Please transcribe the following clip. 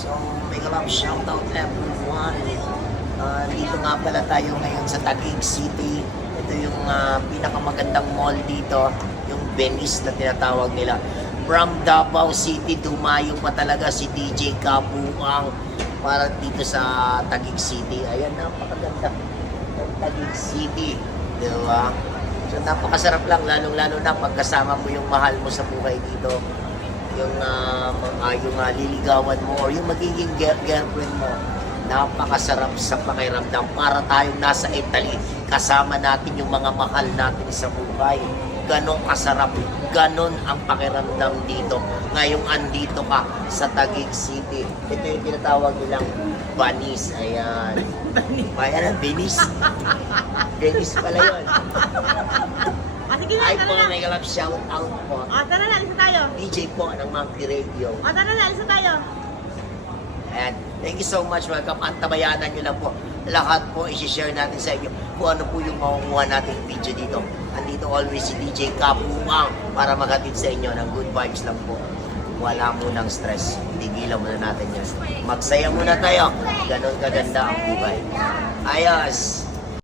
So, may love shoutout everyone. Dito nga pala tayo ngayon sa Taguig City. Ito yung pinakamagandang mall dito, yung Venice na tinatawag nila. From Davao City, dumayo pa talaga si DJ Kabuang para dito sa Taguig City. Ayan, napakaganda ng Taguig City. Diba? So, napakasarap lang, lalong-lalo na pagkasama mo yung mahal mo sa buhay dito. Yung liligawan mo or yung magiging girlfriend mo. Napakasarap sa pakiramdam. Para tayong nasa Italy, kasama natin yung mga mahal natin sa buhay. Ganon kasarap, ganon ang pakiramdam dito. Ngayong andito ka sa Taguig City. Ito yung tinatawag nilang Venice. Ayan. Ayan ang Venice. Venice pala yun. Sige na, Ay tara po, na. may galap shout out po. Tara na, alisa tayo. DJ po ng Monkey Radio. Tara na, alisa tayo. And thank you so much, welcome. Antabayanan nyo lang po. Lahat po isi-share natin sa inyo kung ano po yung makukuha nating video dito. Andito always si DJ Kapuang para maghatid sa inyo ng good vibes lang po. Wala munang stress. Tigilan muna natin yan. Magsaya muna tayo. Ganon kaganda ang buhay. Ayos!